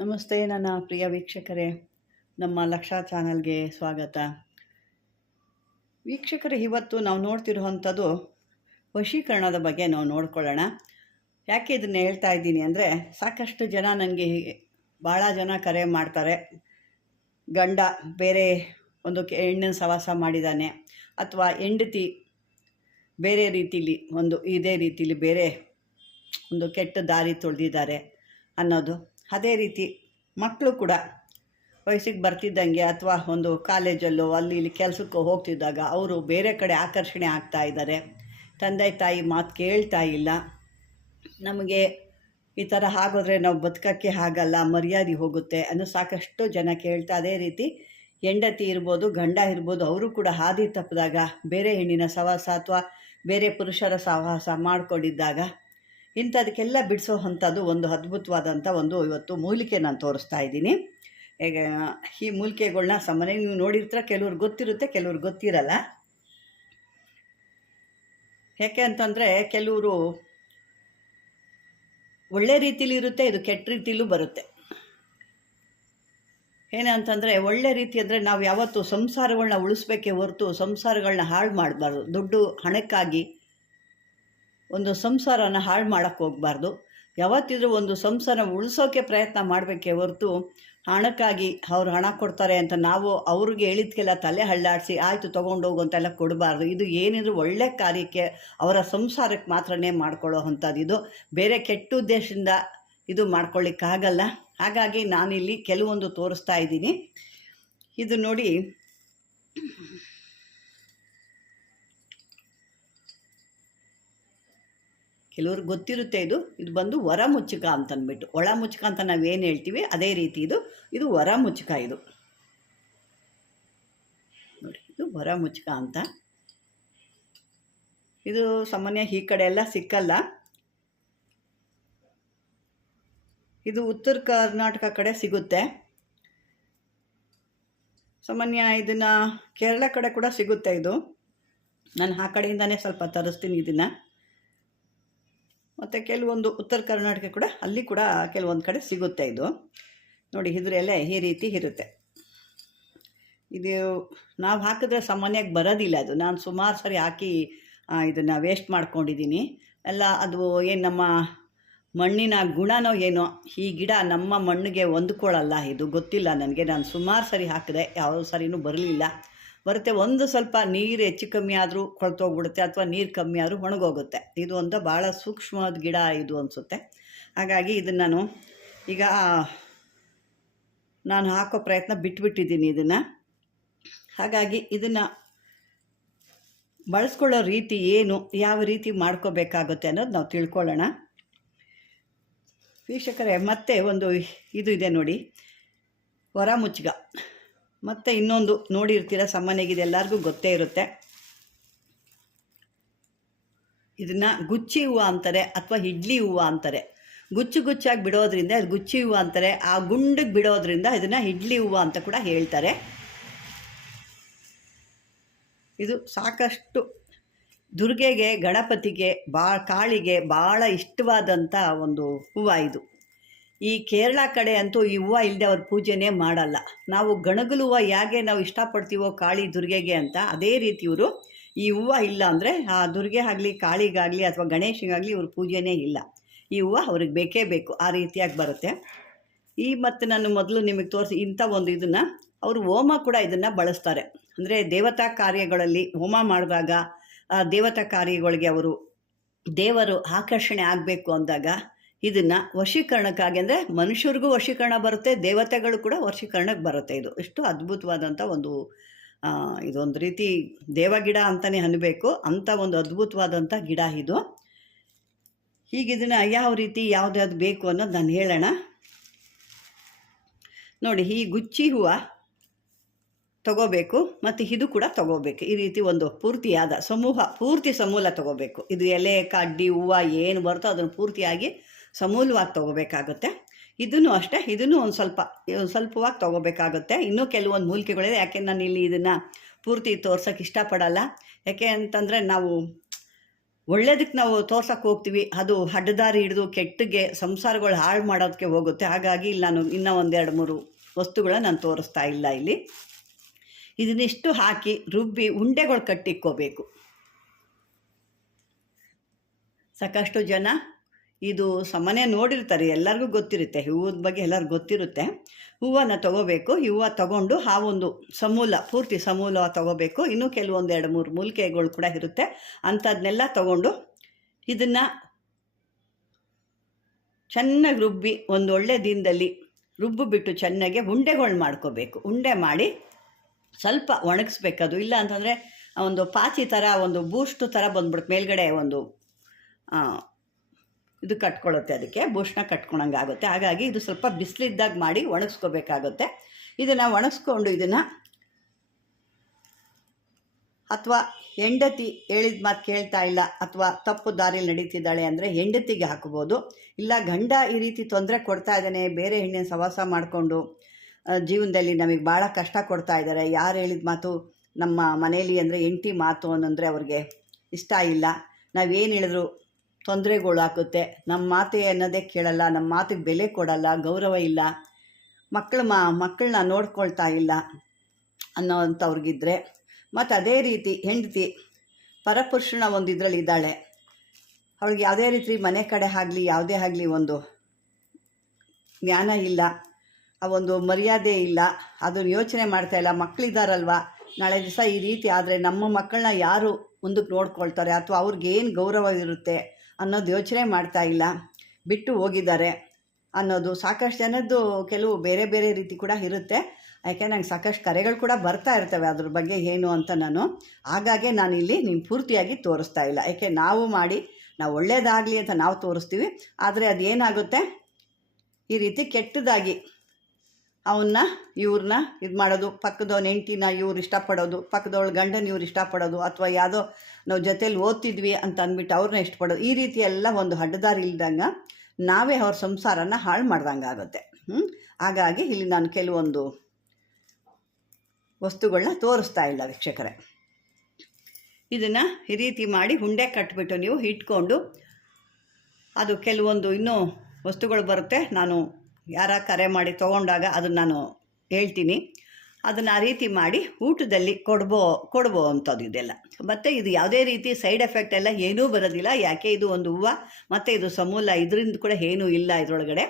ನಮಸ್ತೆ ನನ್ನ ಪ್ರಿಯ ವೀಕ್ಷಕರೇ. ನಮ್ಮ ಲಕ್ಷಾ ಚಾನಲ್ಗೆ ಸ್ವಾಗತ. ವೀಕ್ಷಕರೇ, ಇವತ್ತು ನಾವು ನೋಡ್ತಿರುವಂಥದ್ದು ವಶೀಕರಣದ ಬಗ್ಗೆ ನಾವು ನೋಡ್ಕೊಳ್ಳೋಣ. ಯಾಕೆ ಇದನ್ನು ಹೇಳ್ತಾ ಇದ್ದೀನಿ ಅಂದರೆ, ಸಾಕಷ್ಟು ಜನ ನನಗೆ ಭಾಳ ಜನ ಕರೆ ಮಾಡ್ತಾರೆ. ಗಂಡ ಬೇರೆ ಒಂದು ಹೆಣ್ಣಿನ ಸವಾಸ ಮಾಡಿದ್ದಾನೆ ಅಥವಾ ಹೆಂಡತಿ ಬೇರೆ ರೀತಿಲಿ ಒಂದು, ಇದೇ ರೀತಿಲಿ ಬೇರೆ ಒಂದು ಕೆಟ್ಟ ದಾರಿ ತೊಳೆದಿದ್ದಾರೆ ಅನ್ನೋದು. ಅದೇ ರೀತಿ ಮಕ್ಕಳು ಕೂಡ ವಯಸ್ಸಿಗೆ ಬರ್ತಿದ್ದಂಗೆ ಅಥವಾ ಒಂದು ಕಾಲೇಜಲ್ಲೋ ಅಲ್ಲಿ ಇಲ್ಲಿ ಕೆಲಸಕ್ಕೋ ಹೋಗ್ತಿದ್ದಾಗ ಅವರು ಬೇರೆ ಕಡೆ ಆಕರ್ಷಣೆ ಆಗ್ತಾ ಇದ್ದಾರೆ. ತಂದೆ ತಾಯಿ ಮಾತು ಕೇಳ್ತಾ ಇಲ್ಲ. ನಮಗೆ ಈ ಥರ ಆಗೋದ್ರೆ ನಾವು ಬದುಕೋಕ್ಕೆ ಆಗಲ್ಲ, ಮರ್ಯಾದೆ ಹೋಗುತ್ತೆ ಅನ್ನೋ ಸಾಕಷ್ಟು ಜನ ಕೇಳ್ತಾ ಅದೇ ರೀತಿ ಹೆಂಡತಿ ಇರ್ಬೋದು, ಗಂಡ ಇರ್ಬೋದು, ಅವರು ಕೂಡ ಹಾದಿ ತಪ್ಪಿದಾಗ, ಬೇರೆ ಹೆಣ್ಣಿನ ಸವಾಸ ಅಥವಾ ಬೇರೆ ಪುರುಷರ ಸಹವಾಸ ಮಾಡ್ಕೊಂಡಿದ್ದಾಗ ಇಂಥದಕ್ಕೆಲ್ಲ ಬಿಡಿಸೋ ಅಂಥದ್ದು ಒಂದು ಅದ್ಭುತವಾದಂಥ ಒಂದು ಇವತ್ತು ಮೂಲಿಕೆ ನಾನು ತೋರಿಸ್ತಾ ಇದ್ದೀನಿ. ಈಗ ಈ ಮೂಲಿಕೆಗಳನ್ನ ಸಾಮಾನ್ಯ ನೀವು ನೋಡಿರ್ತೀರ ಕೆಲವ್ರಿಗೆ ಗೊತ್ತಿರುತ್ತೆ ಕೆಲವ್ರಿಗೆ ಗೊತ್ತಿರಲ್ಲ. ಯಾಕೆ ಅಂತಂದರೆ ಕೆಲವರು ಒಳ್ಳೆ ರೀತಿಲಿ ಇರುತ್ತೆ, ಇದು ಕೆಟ್ಟ ರೀತಿಲೂ ಬರುತ್ತೆ. ಏನಂತಂದರೆ ಒಳ್ಳೆ ರೀತಿ ಅಂದರೆ ನಾವು ಯಾವತ್ತೂ ಸಂಸಾರಗಳನ್ನ ಉಳಿಸ್ಬೇಕೇ ಹೊರತು ಸಂಸಾರಗಳನ್ನ ಹಾಳು ಮಾಡಬಾರ್ದು. ದುಡ್ಡು ಹಣಕ್ಕಾಗಿ ಒಂದು ಸಂಸಾರನ ಹಾಳು ಮಾಡೋಕ್ಕೆ ಹೋಗಬಾರ್ದು. ಯಾವತ್ತಿದ್ರೂ ಒಂದು ಸಂಸಾರ ಉಳಿಸೋಕೆ ಪ್ರಯತ್ನ ಮಾಡಬೇಕೇ ಹೊರತು ಹಣಕ್ಕಾಗಿ ಅವ್ರು ಹಣ ಕೊಡ್ತಾರೆ ಅಂತ ನಾವು ಅವ್ರಿಗೆ ಹೇಳಿದ್ಕೆಲ್ಲ ತಲೆ ಹಳ್ಳಾಡಿಸಿ ಆಯಿತು ತೊಗೊಂಡೋಗು ಅಂತೆಲ್ಲ ಕೊಡಬಾರ್ದು. ಇದು ಏನಿದ್ರು ಒಳ್ಳೆ ಕಾರ್ಯಕ್ಕೆ ಅವರ ಸಂಸಾರಕ್ಕೆ ಮಾತ್ರನೇ ಮಾಡ್ಕೊಳ್ಳೋ ಅಂಥದ್ದು. ಇದು ಬೇರೆ ಕೆಟ್ಟ ಉದ್ದೇಶದಿಂದ ಇದು ಮಾಡ್ಕೊಳ್ಳಿಕ್ಕಾಗಲ್ಲ. ಹಾಗಾಗಿ ನಾನಿಲ್ಲಿ ಕೆಲವೊಂದು ತೋರಿಸ್ತಾ ಇದ್ದೀನಿ. ಇದು ನೋಡಿ. ಕೆಲವ್ರಿಗೆ ಗೊತ್ತಿರುತ್ತೆ ಇದು. ಇದು ಬಂದು ವರ ಮುಚ್ಚುಕ ಅಂತ ಅಂದ್ಬಿಟ್ಟು ಒಳ ಮುಚ್ಚುಕ ಅಂತ ನಾವೇನು ಹೇಳ್ತೀವಿ? ಅದೇ ರೀತಿ ಇದು. ಇದು ಹೊರ ಮುಚ್ಚುಕ ಇದು. ನೋಡಿ, ಇದು ಹೊರ ಮುಚ್ಚುಕ ಅಂತ. ಇದು ಸಾಮಾನ್ಯ ಈ ಕಡೆ ಎಲ್ಲ ಸಿಕ್ಕಲ್ಲ. ಇದು ಉತ್ತರ ಕರ್ನಾಟಕ ಕಡೆ ಸಿಗುತ್ತೆ. ಸಾಮಾನ್ಯ ಇದನ್ನು ಕೇರಳ ಕಡೆ ಕೂಡ ಸಿಗುತ್ತೆ ಇದು. ನಾನು ಆ ಕಡೆಯಿಂದನೇ ಸ್ವಲ್ಪ ತರಿಸ್ತೀನಿ ಇದನ್ನು. ಮತ್ತು ಕೆಲವೊಂದು ಉತ್ತರ ಕರ್ನಾಟಕ ಕೂಡ, ಅಲ್ಲಿ ಕೂಡ ಕೆಲವೊಂದು ಕಡೆ ಸಿಗುತ್ತೆ ಇದು. ನೋಡಿ ಇದ್ರ ಎಲೆ ಈ ರೀತಿ ಇರುತ್ತೆ. ಇದು ನಾವು ಹಾಕಿದ್ರೆ ಸಾಮಾನ್ಯವಾಗಿ ಬರೋದಿಲ್ಲ ಅದು. ನಾನು ಸುಮಾರು ಸರಿ ಹಾಕಿ ಇದನ್ನು ವೇಸ್ಟ್ ಮಾಡ್ಕೊಂಡಿದ್ದೀನಿ ಎಲ್ಲ ಅದು ಏನು ನಮ್ಮ ಮಣ್ಣಿನ ಗುಣನೋ ಏನೋ, ಈ ಗಿಡ ನಮ್ಮ ಮಣ್ಣಿಗೆ ಹೊಂದ್ಕೊಳ್ಳಲ್ಲ ಇದು, ಗೊತ್ತಿಲ್ಲ ನನಗೆ. ನಾನು ಸುಮಾರು ಸರಿ ಹಾಕಿದೆ, ಯಾವ ಸರಿನೂ ಬರಲಿಲ್ಲ. ಬರುತ್ತೆ. ಒಂದು ಸ್ವಲ್ಪ ನೀರು ಹೆಚ್ಚು ಕಮ್ಮಿ ಆದರೂ ಕೊಳ್ತೋಗ್ಬಿಡುತ್ತೆ ಅಥವಾ ನೀರು ಕಮ್ಮಿ ಆದರೂ ಒಣಗೋಗುತ್ತೆ. ಇದು ಒಂದು ಭಾಳ ಸೂಕ್ಷ್ಮವಾದ ಗಿಡ ಇದು ಅನಿಸುತ್ತೆ. ಹಾಗಾಗಿ ಇದನ್ನು ನಾನು ಈಗ ನಾನು ಹಾಕೋ ಪ್ರಯತ್ನ ಬಿಟ್ಬಿಟ್ಟಿದ್ದೀನಿ ಇದನ್ನು. ಹಾಗಾಗಿ ಇದನ್ನು ಬಳಸ್ಕೊಳ್ಳೋ ರೀತಿ ಏನು, ಯಾವ ರೀತಿ ಮಾಡ್ಕೋಬೇಕಾಗುತ್ತೆ ಅನ್ನೋದು ನಾವು ತಿಳ್ಕೊಳ್ಳೋಣ. ವೀಕ್ಷಕರೇ, ಮತ್ತೆ ಒಂದು ಇದು ಇದೆ ನೋಡಿ. ಹೊರ ಮುಚ್ಚಿಗ. ಮತ್ತು ಇನ್ನೊಂದು ನೋಡಿರ್ತೀರ ಸಾಮಾನ್ಯವಾಗಿ ಇದು ಎಲ್ಲರಿಗೂ ಗೊತ್ತೇ ಇರುತ್ತೆ. ಇದನ್ನು ಗುಚ್ಚಿ ಹೂವು ಅಂತಾರೆ ಅಥವಾ ಇಡ್ಲಿ ಹೂವು ಅಂತಾರೆ. ಗುಚ್ಚು ಗುಚ್ಚಾಗಿ ಬಿಡೋದ್ರಿಂದ, ಅದು ಗುಚ್ಚಿ ಹೂವು ಅಂತಾರೆ, ಆ ಗುಂಡಿಗೆ ಬಿಡೋದ್ರಿಂದ ಇದನ್ನು ಇಡ್ಲಿ ಹೂವು ಅಂತ ಕೂಡ ಹೇಳ್ತಾರೆ. ಇದು ಸಾಕಷ್ಟು ದುರ್ಗೆಗೆ, ಗಣಪತಿಗೆ, ಬಾ ಕಾಳಿಗೆ ಭಾಳ ಇಷ್ಟವಾದಂಥ ಒಂದು ಹೂವು ಇದು. ಈ ಕೇರಳ ಕಡೆ ಅಂತೂ ಈ ಹೂವು ಇಲ್ಲದೆ ಅವ್ರ ಪೂಜೆನೇ ಮಾಡಲ್ಲ. ನಾವು ಗಣಗಲು ಹೂವು ಹೇಗೆ ನಾವು ಇಷ್ಟಪಡ್ತೀವೋ ಕಾಳಿ ದುರ್ಗೆಗೆ ಅಂತ ಅದೇ ರೀತಿ ಇವರು ಈ ಹೂವು ಇಲ್ಲ ಅಂದರೆ ಆ ದುರ್ಗೆ ಆಗಲಿ, ಕಾಳಿಗಾಗಲಿ ಅಥವಾ ಗಣೇಶಿಗಾಗಲಿ ಇವ್ರ ಪೂಜೆನೇ ಇಲ್ಲ. ಈ ಹೂವು ಅವ್ರಿಗೆ ಬೇಕೇ ಬೇಕು, ಆ ರೀತಿಯಾಗಿ ಬರುತ್ತೆ. ಈ ಮತ್ತು ನಾನು ಮೊದಲು ನಿಮಗೆ ತೋರಿಸಿ, ಇಂಥ ಒಂದು ಇದನ್ನು ಅವರು ಹೋಮ ಕೂಡ ಇದನ್ನು ಬಳಸ್ತಾರೆ. ಅಂದರೆ ದೇವತಾ ಕಾರ್ಯಗಳಲ್ಲಿ ಹೋಮ ಮಾಡಿದಾಗ ದೇವತಾ ಕಾರ್ಯಗಳಿಗೆ ಅವರು ದೇವರು ಆಕರ್ಷಣೆ ಆಗಬೇಕು ಅಂದಾಗ ಇದನ್ನು ವಶೀಕರಣಕ್ಕಾಗಿ ಅಂದರೆ ಮನುಷ್ಯರಿಗೂ ವಶೀಕರಣ ಬರುತ್ತೆ, ದೇವತೆಗಳು ಕೂಡ ವಶೀಕರಣಕ್ಕೆ ಬರುತ್ತೆ ಇದು. ಎಷ್ಟು ಅದ್ಭುತವಾದಂಥ ಒಂದು ಇದೊಂದು ರೀತಿ ದೇವಗಿಡ ಅಂತಲೇ ಅನ್ನಬೇಕು ಅಂಥ ಒಂದು ಅದ್ಭುತವಾದಂಥ ಗಿಡ ಇದು. ಹೀಗಿದನ್ನು ಯಾವ ರೀತಿ ಯಾವ್ದು ಬೇಕು ಅನ್ನೋದು ನಾನು ಹೇಳೋಣ. ನೋಡಿ, ಈ ಗುಚ್ಚಿ ಹೂವು ತಗೋಬೇಕು ಮತ್ತು ಇದು ಕೂಡ ತಗೋಬೇಕು. ಈ ರೀತಿ ಒಂದು ಪೂರ್ತಿಯಾದ ಸಮೂಹ, ಪೂರ್ತಿ ಸಮೂಲ ತಗೋಬೇಕು. ಇದು ಎಲೆ, ಕಡ್ಡಿ, ಹೂವು, ಏನು ಬರುತ್ತೋ ಅದನ್ನು ಪೂರ್ತಿಯಾಗಿ ಸಮೂಲವಾಗಿ ತಗೋಬೇಕಾಗುತ್ತೆ. ಇದನ್ನು ಅಷ್ಟೇ, ಇದನ್ನು ಒಂದು ಸ್ವಲ್ಪ ಸ್ವಲ್ಪವಾಗಿ ತೊಗೋಬೇಕಾಗುತ್ತೆ. ಇನ್ನೂ ಕೆಲವೊಂದು ಮೂಲಿಕೆಗಳಿದೆ. ಯಾಕೆ ನಾನು ಇಲ್ಲಿ ಇದನ್ನು ಪೂರ್ತಿ ತೋರ್ಸೋಕ್ಕೆ ಇಷ್ಟಪಡಲ್ಲ. ಯಾಕೆ ಅಂತಂದರೆ ನಾವು ಒಳ್ಳೇದಕ್ಕೆ ನಾವು ತೋರ್ಸೋಕ್ಕೆ ಹೋಗ್ತೀವಿ. ಅದು ಹಡ್ಡದಾರಿ ಹಿಡಿದು ಕೆಟ್ಟಗೆ ಸಂಸಾರಗಳು ಹಾಳು ಮಾಡೋದಕ್ಕೆ ಹೋಗುತ್ತೆ. ಹಾಗಾಗಿ ಇಲ್ಲಿ ನಾನು ಇನ್ನೂ ಒಂದೆರಡು ಮೂರು ವಸ್ತುಗಳನ್ನ ನಾನು ತೋರಿಸ್ತಾ ಇಲ್ಲ ಇಲ್ಲಿ. ಇದನ್ನಿಷ್ಟು ಹಾಕಿ ರುಬ್ಬಿ ಉಂಡೆಗಳು ಕಟ್ಟಿಕ್ಕೋಬೇಕು ಸಾಕಷ್ಟು ಜನ ಇದು ಸಮನೆ ನೋಡಿರ್ತಾರೆ, ಎಲ್ಲರಿಗೂ ಗೊತ್ತಿರುತ್ತೆ, ಹೂವದ ಬಗ್ಗೆ ಎಲ್ಲರಿಗೂ ಗೊತ್ತಿರುತ್ತೆ. ಹೂವನ್ನು ತಗೋಬೇಕು, ಹೂವು ತಗೊಂಡು ಆ ಒಂದು ಸಮೂಲ, ಪೂರ್ತಿ ಸಮೂಲ ತಗೋಬೇಕು. ಇನ್ನೂ ಕೆಲವೊಂದು ಎರಡು ಮೂರು ಮೂಲಿಕೆಗಳು ಕೂಡ ಇರುತ್ತೆ. ಅಂಥದ್ನೆಲ್ಲ ತಗೊಂಡು ಇದನ್ನು ಚೆನ್ನಾಗಿ ರುಬ್ಬಿ, ಒಂದು ಒಳ್ಳೆ ದಿನದಲ್ಲಿ ರುಬ್ಬು ಬಿಟ್ಟು ಚೆನ್ನಾಗಿ ಉಂಡೆಗಳು ಮಾಡ್ಕೋಬೇಕು. ಉಂಡೆ ಮಾಡಿ ಸ್ವಲ್ಪ ಒಣಗಿಸ್ಬೇಕದು ಇಲ್ಲ ಅಂತಂದರೆ ಒಂದು ಪಾಚಿ ಥರ, ಒಂದು ಬೂಸ್ಟು ಥರ ಬಂದ್ಬಿಡುತ್ತೆ, ಮೇಲ್ಗಡೆ ಒಂದು ಇದು ಕಟ್ಕೊಳ್ಳುತ್ತೆ ಅದಕ್ಕೆ, ಭೂಷಣ ಕಟ್ಕೊಳಂಗೆ ಆಗುತ್ತೆ ಹಾಗಾಗಿ ಇದು ಸ್ವಲ್ಪ ಬಿಸಿಲಿದ್ದಾಗ ಮಾಡಿ ಒಣಗಿಸ್ಕೋಬೇಕಾಗುತ್ತೆ. ಇದನ್ನು ಒಣಗಿಸ್ಕೊಂಡು ಇದನ್ನು ಅಥವಾ ಹೆಂಡತಿ ಹೇಳಿದ ಮಾತು ಕೇಳ್ತಾ ಇಲ್ಲ ಅಥವಾ ತಪ್ಪು ದಾರಿಯಲ್ಲಿ ನಡೀತಿದ್ದಾಳೆ ಅಂದರೆ ಹೆಂಡತಿಗೆ ಹಾಕ್ಬೋದು. ಇಲ್ಲ, ಗಂಡ ಈ ರೀತಿ ತೊಂದರೆ ಕೊಡ್ತಾ ಇದ್ದಾನೆ, ಬೇರೆ ಹೆಣ್ಣಿನ ಸವಾಸ ಮಾಡಿಕೊಂಡು ಜೀವನದಲ್ಲಿ ನಮಗೆ ಭಾಳ ಕಷ್ಟ ಕೊಡ್ತಾ ಇದ್ದಾರೆ ಯಾರು ಹೇಳಿದ ಮಾತು? ನಮ್ಮ ಮನೆಯಲ್ಲಿ ಅಂದರೆ ಹೆಂಡತಿ ಮಾತು ಅನ್ನಂದರೆ ಅವ್ರಿಗೆ ಇಷ್ಟ ಇಲ್ಲ. ನಾವೇನು ಹೇಳಿದ್ರು ತೊಂದರೆಗೊಳಾಗುತ್ತೆ ನಮ್ಮ ಮಾತೆ ಅನ್ನೋದೇ ಕೇಳಲ್ಲ ನಮ್ಮ ಮಾತಿಗೆ ಬೆಲೆ ಕೊಡಲ್ಲ, ಗೌರವ ಇಲ್ಲ. ಮಕ್ಕಳು ಮಾ ಮಕ್ಕಳನ್ನ ನೋಡ್ಕೊಳ್ತಾ ಇಲ್ಲ ಅನ್ನೋವಂಥವ್ರಿಗಿದ್ರೆ ಮತ್ತು ಅದೇ ರೀತಿ ಹೆಂಡತಿ ಪರಪುರುಷನ ಒಂದು ಇದರಲ್ಲಿ ಇದ್ದಾಳೆ. ಅವಳಿಗೆ ಯಾವುದೇ ರೀತಿ ಮನೆ ಕಡೆ ಆಗಲಿ, ಯಾವುದೇ ಆಗಲಿ ಒಂದು ಜ್ಞಾನ ಇಲ್ಲ, ಆ ಒಂದು ಮರ್ಯಾದೆ ಇಲ್ಲ, ಅದನ್ನು ಯೋಚನೆ ಮಾಡ್ತಾ ಇಲ್ಲ. ಮಕ್ಕಳಿದಾರಲ್ವಾ ನಾಳೆ ದಿವಸ ಈ ರೀತಿ ಆದರೆ ನಮ್ಮ ಮಕ್ಕಳನ್ನ ಯಾರು ಮುಂದಕ್ಕೆ ನೋಡ್ಕೊಳ್ತಾರೆ? ಅಥವಾ ಅವ್ರಿಗೇನು ಗೌರವ ಇರುತ್ತೆ? ಅನ್ನೋದು ಯೋಚನೆ ಮಾಡ್ತಾ ಇಲ್ಲ, ಬಿಟ್ಟು ಹೋಗಿದ್ದಾರೆ ಅನ್ನೋದು ಸಾಕಷ್ಟು ಜನದ್ದು ಕೆಲವು ಬೇರೆ ಬೇರೆ ರೀತಿ ಕೂಡ ಇರುತ್ತೆ. ಯಾಕೆ ನಂಗೆ ಸಾಕಷ್ಟು ಕರೆಗಳು ಕೂಡ ಬರ್ತಾ ಇರ್ತವೆ ಅದ್ರ ಬಗ್ಗೆ ಏನು ಅಂತ ನಾನು ಹಾಗಾಗಿ ನಾನು ಇಲ್ಲಿ ನಿಮ್ಮ ಪೂರ್ತಿಯಾಗಿ ತೋರಿಸ್ತಾ ಇಲ್ಲ. ಯಾಕೆ ನಾವು ಮಾಡಿ, ನಾವು ಒಳ್ಳೇದಾಗಲಿ ಅಂತ ನಾವು ತೋರಿಸ್ತೀವಿ, ಆದರೆ ಅದೇನಾಗುತ್ತೆ? ಈ ರೀತಿ ಕೆಟ್ಟದಾಗಿ ಅವನ್ನ ಇವ್ರನ್ನ ಇದು ಮಾಡೋದು ಪಕ್ಕದವ್ನ ಹೆಂಡ್ತಿನ ಇವ್ರು ಇಷ್ಟಪಡೋದು ಪಕ್ಕದವಳು ಗಂಡನ ಇವ್ರು ಇಷ್ಟಪಡೋದು, ಅಥವಾ ಯಾವುದೋ ನಾವು ಜೊತೇಲಿ ಓದ್ತಿದ್ವಿ ಅಂತ ಅಂದ್ಬಿಟ್ಟು ಅವ್ರನ್ನ ಇಷ್ಟಪಡೋದು, ಈ ರೀತಿ ಎಲ್ಲ ಒಂದು ಹಡ್ಡದಾರಿ ಇಲ್ದಂಗೆ ನಾವೇ ಅವ್ರ ಸಂಸಾರನ ಹಾಳು ಮಾಡ್ದಂಗೆ ಆಗುತ್ತೆ. ಹಾಗಾಗಿ ಇಲ್ಲಿ ನಾನು ಕೆಲವೊಂದು ವಸ್ತುಗಳನ್ನ ತೋರಿಸ್ತಾ ಇಲ್ಲ ವೀಕ್ಷಕರೇ. ಇದನ್ನು ಈ ರೀತಿ ಮಾಡಿ ಹುಂಡೆ ಕಟ್ಬಿಟ್ಟು ನೀವು ಇಟ್ಕೊಂಡು ಅದು ಕೆಲವೊಂದು ಇನ್ನೂ ವಸ್ತುಗಳು ಬರುತ್ತೆ, ನಾನು ಯಾರ ಕರೆ ಮಾಡಿ ತೊಗೊಂಡಾಗ ಅದನ್ನು ನಾನು ಹೇಳ್ತೀನಿ. ಅದನ್ನು ಆ ರೀತಿ ಮಾಡಿ ಊಟದಲ್ಲಿ ಕೊಡ್ಬೋ ಕೊಡ್ಬೋ ಅಂಥದ್ದು ಇದೆಲ್ಲ. ಮತ್ತು ಇದು ಯಾವುದೇ ರೀತಿ ಸೈಡ್ ಎಫೆಕ್ಟ್ ಎಲ್ಲ ಏನೂ ಬರೋದಿಲ್ಲ. ಯಾಕೆ ಇದು ಒಂದು ಹೂವು, ಮತ್ತು ಇದು ಸಮೂಲ ಇದರಿಂದ ಕೂಡ ಏನೂ ಇಲ್ಲ ಇದರೊಳಗಡೆ.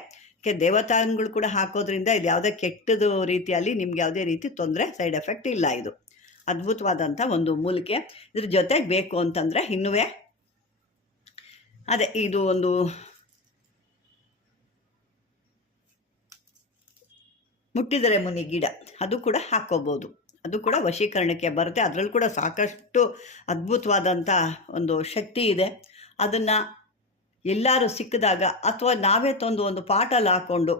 ಕೆ ದೇವತಾಂಗಳು ಕೂಡ ಹಾಕೋದ್ರಿಂದ ಇದು ಯಾವುದೇ ಕೆಟ್ಟದು ರೀತಿಯಲ್ಲಿ ನಿಮ್ಗೆ ಯಾವುದೇ ರೀತಿ ತೊಂದರೆ, ಸೈಡ್ ಎಫೆಕ್ಟ್ ಇಲ್ಲ ಇದು. ಅದ್ಭುತವಾದಂಥ ಒಂದು ಮೂಲಿಕೆ. ಇದ್ರ ಜೊತೆಗೆ ಬೇಕು ಅಂತಂದರೆ ಇನ್ನೂ ಅದೇ, ಇದು ಒಂದು ಮುಟ್ಟಿದರೆ ಮುನಿ ಗಿಡ. ಅದು ಕೂಡ ಹಾಕ್ಕೋಬೋದು ಅದು ಕೂಡ ವಶೀಕರಣಕ್ಕೆ ಬರುತ್ತೆ. ಅದರಲ್ಲೂ ಕೂಡ ಸಾಕಷ್ಟು ಅದ್ಭುತವಾದಂಥ ಒಂದು ಶಕ್ತಿ ಇದೆ. ಅದನ್ನು ಎಲ್ಲರೂ ಸಿಕ್ಕಿದಾಗ ಅಥವಾ ನಾವೇ ತಂದು ಒಂದು ಪಾಟಲ್ಲಿ ಹಾಕ್ಕೊಂಡು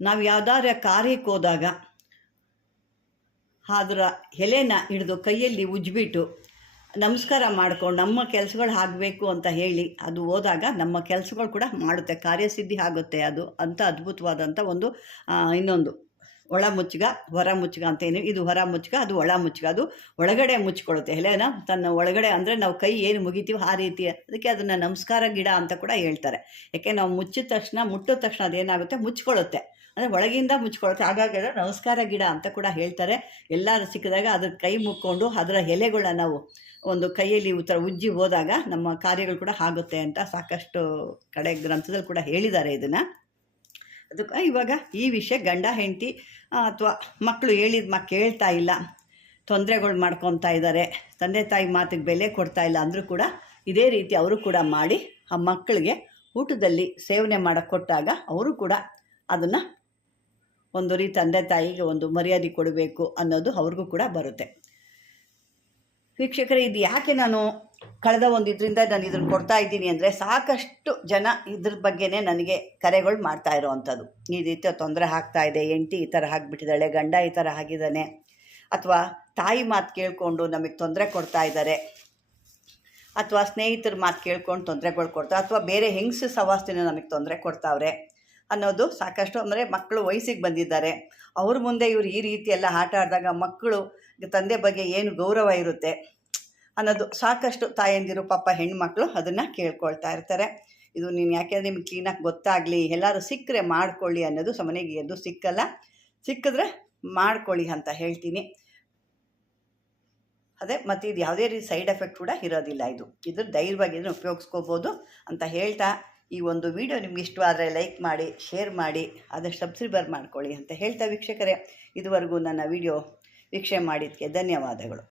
ನಾವು ಯಾವ್ದಾರ ಕಾರ್ಯಕ್ಕೆ ಹೋದಾಗ ಅದರ ಎಲೆನ ಹಿಡಿದು ಕೈಯಲ್ಲಿ ಉಜ್ಬಿಟ್ಟು ನಮಸ್ಕಾರ ಮಾಡ್ಕೊಂಡು ನಮ್ಮ ಕೆಲಸಗಳು ಆಗಬೇಕು ಅಂತ ಹೇಳಿ ಅದು ಹೋದಾಗ ನಮ್ಮ ಕೆಲಸಗಳು ಕೂಡ ಮಾಡುತ್ತೆ, ಕಾರ್ಯಸಿದ್ಧಿ ಆಗುತ್ತೆ ಅದು ಅಂತ ಅದ್ಭುತವಾದಂಥ ಒಂದು ಇನ್ನೊಂದು ಒಳ ಮುಚ್ಚುಗ, ಹೊರ ಮುಚ್ಚುಗ ಅಂತ ಏನು, ಇದು ಹೊರ ಮುಚ್ಚುಗ, ಅದು ಒಳ ಮುಚ್ಚುಗ, ಅದು ಒಳಗಡೆ ಮುಚ್ಕೊಳ್ಳುತ್ತೆ ಎಲೆನ ತನ್ನ ಒಳಗಡೆ ಅಂದರೆ ನಾವು ಕೈ ಏನು ಮುಗಿತೀವೋ ಆ ರೀತಿ ಅದಕ್ಕೆ ಅದನ್ನು ನಮಸ್ಕಾರ ಗಿಡ ಅಂತ ಕೂಡ ಹೇಳ್ತಾರೆ. ಯಾಕೆ ನಾವು ಮುಚ್ಚಿದ ತಕ್ಷಣ, ಮುಟ್ಟಿದ ತಕ್ಷಣ ಅದೇನಾಗುತ್ತೆ? ಮುಚ್ಕೊಳ್ಳುತ್ತೆ ಅಂದರೆ ಒಳಗಿಂದ ಮುಚ್ಕೊಳ್ಳುತ್ತೆ ಹಾಗಾಗಿ ನಮಸ್ಕಾರ ಗಿಡ ಅಂತ ಕೂಡ ಹೇಳ್ತಾರೆ. ಎಲ್ಲರೂ ಸಿಕ್ಕಿದಾಗ ಅದ್ರ ಕೈ ಮುಕ್ಕೊಂಡು ಅದರ ಎಲೆಗಳನ್ನ ನಾವು ಒಂದು ಕೈಯಲ್ಲಿ ಉತ್ತರ ಉಜ್ಜಿ ಹೋದಾಗ ನಮ್ಮ ಕಾರ್ಯಗಳು ಕೂಡ ಆಗುತ್ತೆ ಅಂತ ಸಾಕಷ್ಟು ಕಡೆ ಗ್ರಂಥದಲ್ಲಿ ಕೂಡ ಹೇಳಿದ್ದಾರೆ ಇದನ್ನು. ಅದಕ್ಕೆ ಇವಾಗ ಈ ವಿಷಯ ಗಂಡ, ಹೆಂಡತಿ ಅಥವಾ ಮಕ್ಕಳು ಹೇಳಿದ ಮಾ ಕೇಳ್ತಾ ಇಲ್ಲ. ತೊಂದರೆಗಳು ಮಾಡ್ಕೊತಾ ಇದ್ದಾರೆ. ತಂದೆ, ತಾಯಿ ಮಾತಿಗೆ ಬೆಲೆ ಕೊಡ್ತಾ ಇಲ್ಲ ಅಂದರೂ ಕೂಡ ಇದೇ ರೀತಿ ಅವರು ಕೂಡ ಮಾಡಿ ಆ ಮಕ್ಕಳಿಗೆ ಊಟದಲ್ಲಿ ಸೇವನೆ ಮಾಡೋಕ್ಕೆ ಕೊಟ್ಟಾಗ ಅವರು ಕೂಡ ಅದನ್ನು ಒಂದು ರೀತಿ ತಂದೆ ತಾಯಿಗೆ ಒಂದು ಮರ್ಯಾದೆ ಕೊಡಬೇಕು ಅನ್ನೋದು ಅವ್ರಿಗೂ ಕೂಡ ಬರುತ್ತೆ. ವೀಕ್ಷಕರೇ, ಇದು ಯಾಕೆ ನಾನು ಕಳೆದ ಒಂದು ಇದರಿಂದ ನಾನು ಇದನ್ನು ಕೊಡ್ತಾ ಇದ್ದೀನಿ ಅಂದರೆ ಸಾಕಷ್ಟು ಜನ ಇದ್ರ ಬಗ್ಗೆನೇ ನನಗೆ ಕರೆಗಳು ಮಾಡ್ತಾ ಇರೋವಂಥದ್ದು. ಈ ರೀತಿ ತೊಂದರೆ ಆಗ್ತಾ ಇದೆ, ಹೆಂಡತಿ ಈ ಥರ ಹಾಕಿಬಿಟ್ಟಿದ್ದಾಳೆ ಗಂಡ ಈ ಥರ ಆಗಿದ್ದಾನೆ, ಅಥವಾ ತಾಯಿ ಮಾತು ಕೇಳಿಕೊಂಡು ನಮಗೆ ತೊಂದರೆ ಕೊಡ್ತಾ ಇದ್ದಾರೆ ಅಥವಾ ಸ್ನೇಹಿತರ ಮಾತು ಕೇಳ್ಕೊಂಡು ತೊಂದರೆಗಳು ಕೊಡ್ತಾರೆ ಅಥವಾ ಬೇರೆ ಹೆಂಗಸು ಸವಾಸ್ತಿನ ನಮಗೆ ತೊಂದರೆ ಕೊಡ್ತಾವ್ರೆ ಅನ್ನೋದು ಸಾಕಷ್ಟು ಅಂದರೆ ಮಕ್ಕಳು ವಯಸ್ಸಿಗೆ ಬಂದಿದ್ದಾರೆ. ಅವ್ರ ಮುಂದೆ ಇವರು ಈ ರೀತಿ ಎಲ್ಲ ಆಟ ಆಡಿದಾಗ ಮಕ್ಕಳು ತಂದೆ ಬಗ್ಗೆ ಏನು ಗೌರವ ಇರುತ್ತೆ ಅನ್ನೋದು ಸಾಕಷ್ಟು ತಾಯಂದಿರು, ಪಾಪ ಹೆಣ್ಮಕ್ಳು ಅದನ್ನು ಕೇಳ್ಕೊಳ್ತಾ ಇರ್ತಾರೆ. ಇದು ನೀನು ಯಾಕೆ ನಿಮ್ಗೆ ಕ್ಲೀನಾಗಿ ಗೊತ್ತಾಗಲಿ, ಎಲ್ಲರೂ ಸಿಕ್ಕರೆ ಮಾಡ್ಕೊಳ್ಳಿ ಅನ್ನೋದು ಸಮನೆಗೆ ಎದ್ದು ಸಿಕ್ಕಲ್ಲ. ಸಿಕ್ಕಿದ್ರೆ ಮಾಡ್ಕೊಳ್ಳಿ ಅಂತ ಹೇಳ್ತೀನಿ. ಅದೇ ಮತ್ತು ಇದು ಯಾವುದೇ ರೀತಿ ಸೈಡ್ ಎಫೆಕ್ಟ್ ಕೂಡ ಇರೋದಿಲ್ಲ ಇದು. ಇದ್ರ ಧೈರ್ಯವಾಗಿ ಇದನ್ನು ಉಪಯೋಗಿಸ್ಕೋಬೋದು ಅಂತ ಹೇಳ್ತಾ ಈ ಒಂದು ವಿಡಿಯೋ ನಿಮ್ಗೆ ಇಷ್ಟವಾದರೆ ಲೈಕ್ ಮಾಡಿ ಶೇರ್ ಮಾಡಿ ಆದಷ್ಟು ಸಬ್ಸ್ಕ್ರೈಬರ್ ಮಾಡ್ಕೊಳ್ಳಿ ಅಂತ ಹೇಳ್ತಾ ವೀಕ್ಷಕರೇ. ಇದುವರೆಗೂ ನನ್ನ ವಿಡಿಯೋ ವೀಕ್ಷಣೆ ಮಾಡಿದ್ದಕ್ಕೆ ಧನ್ಯವಾದಗಳು.